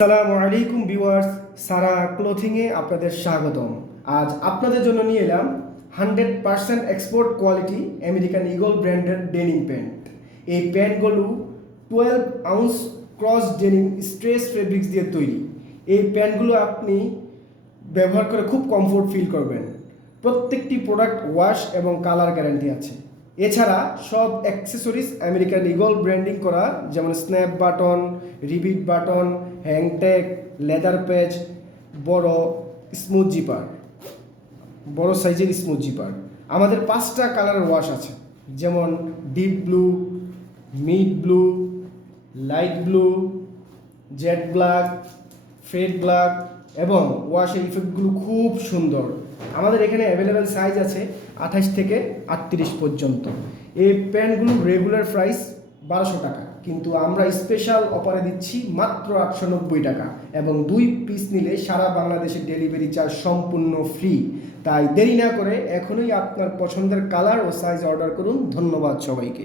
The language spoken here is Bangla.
আসসালামু আলাইকুম ভিউয়ার্স, সারা ক্লোথিংয়ে আপনাদের স্বাগতম। আজ আপনাদের জন্য নিয়ে এলাম 100% এক্সপোর্ট কোয়ালিটি আমেরিকান ইগল ব্র্যান্ডের ডেনিম প্যান্ট। এই প্যান্টগুলো 12 ounce cross denim stress fabrics দিয়ে তৈরি। এই প্যান্টগুলো আপনি ব্যবহার করে খুব কমফোর্ট ফিল করবেন। প্রত্যেকটি প্রোডাক্ট ওয়াশ এবং কালার গ্যারান্টি আছে। এছাড়া সব অ্যাক্সেসরিজ আমেরিকান ইগল ব্র্যান্ডিং করা, যেমন snap button, rivet button, hangtag, leather patch, বড় স্মুথ জিপার, বড় সাইজের স্মুথ জিপার। আমাদের 5টা কালারের ওয়াশ আছে, যেমন deep blue, mid blue, light blue, jet black, fade black, এবং ওয়াশের ইফেক্টগুলো খুব সুন্দর। আমাদের এখানে অ্যাভেলেবেল সাইজ আছে 28 থেকে 38 পর্যন্ত। এই প্যান্টগুলো রেগুলার প্রাইস 1200 টাকা, কিন্তু আমরা স্পেশাল অফারে দিচ্ছি মাত্র 890 টাকা, এবং 2 পিস নিলে সারা বাংলাদেশে ডেলিভারি চার্জ সম্পূর্ণ ফ্রি। তাই দেরি না করে এখনই আপনার পছন্দের কালার ও সাইজ অর্ডার করুন। ধন্যবাদ সবাইকে।